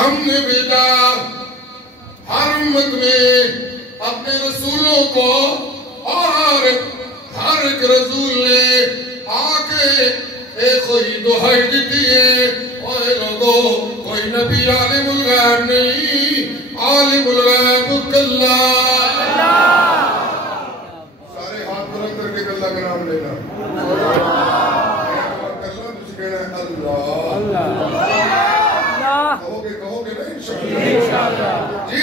ہم نے بھیجا ہر امت میں اپنے رسولوں کو، اور ہر ایک رسول نے آ کے ایک کوئی دہائی دیتی ہے، اے لوگوں کوئی نبی عالم الغیب نہیں، عالم الغیب اللہ۔ سارے ہاتھ بلند کر کے اللہ کا نام لینا، اللہ کہو گے نا انشاءاللہ۔ جی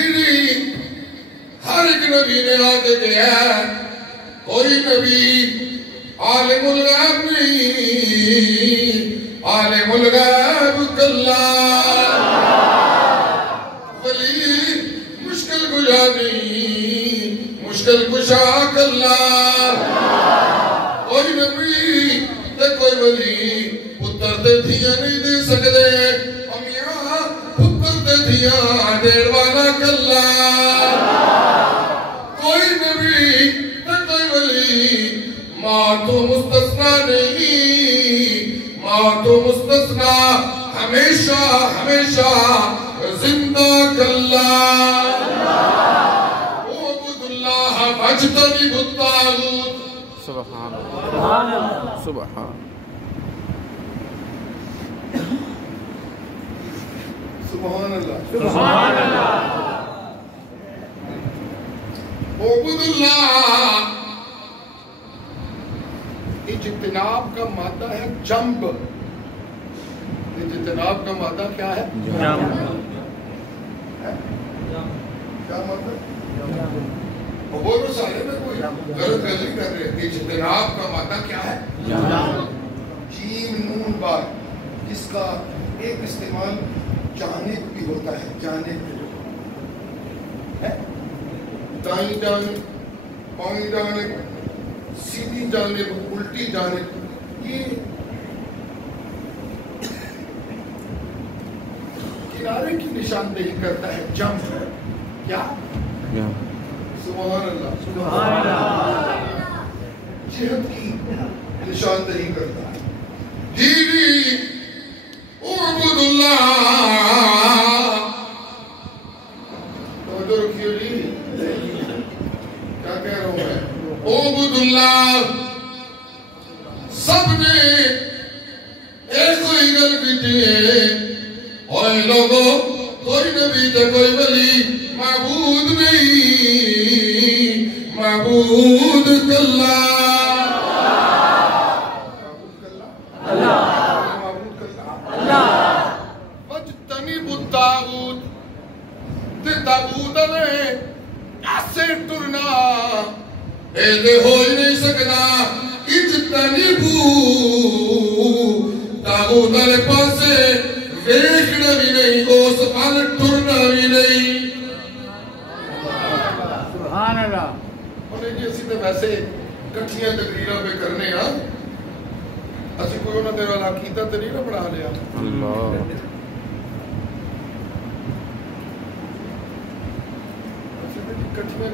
ہر ایک نبی نے آگے کیا ہے، کوئی نبی عالم الغیب نہیں، عالم الغیب اللہ۔ ولی مشکل کشا نہیں، مشکل کشا اللہ۔ کوئی نبی تے کوئی ولی پتر تے دھیاں نہیں دے سکتے، امیاں پتر تے دھیاں دیر والا کلا۔ کوئی نبی تے کوئی ولی ماں تو مستثنا نہیں، ماں تو مستثنا ہمیشہ ہمیشہ زندہ کلا۔ اعبد اللہ واجتنب الطاغوت۔ سبحان اللہ، سبحان سبحان اللہ، سبحان اللہ۔ اعبد اللہ، اجتناب کا مادہ ہے جنب۔ اجتناب کا مادہ کیا ہے؟ کیا مطلب؟ بولو سارے میں کوئی غلط نہیں کر رہے۔ اجتناب کا مادہ کیا ہے؟ جیم نون بار، جس کا ایک استعمال جانب بھی ہوتا ہے، جانب دائیں جانب، بائیں جانب، سیدھی جانب، الٹی جانب، یہ کنارے کی نشاندہی کرتا ہے۔ جنب کیا؟ سبحان اللہ، سبحان اللہ۔ جہت کی نشاندہی کرتا ہے۔ جی اعبد اللہ، توجہ رکھیے جی، کیا کہہ رہا ہوں میں؟ اعبد اللہ، سب نے ایک کوئی گل کی ہے، اور لوگوں کوئی نبی تے کوئی ولی معبود نہیں، معبود اللہ۔ واجتنب الطاغوت، تے طاغوت نے ایسے ٹرنا ایسے ہو ہی نہیں سکتا۔ اجتنبو، طاغوت نے پاسے دیکھنا بھی نہیں، اس پال ٹرنا بھی نہیں۔ سبحان اللہ۔ انہیں جی اسی تے ویسے کٹھیاں تقریرہ پہ کرنے ہاں، اسی کوئی انہوں نے والا عقیدہ تے نہیں نہ پڑھا لیا۔ اللہ، اسی تے کٹھیاں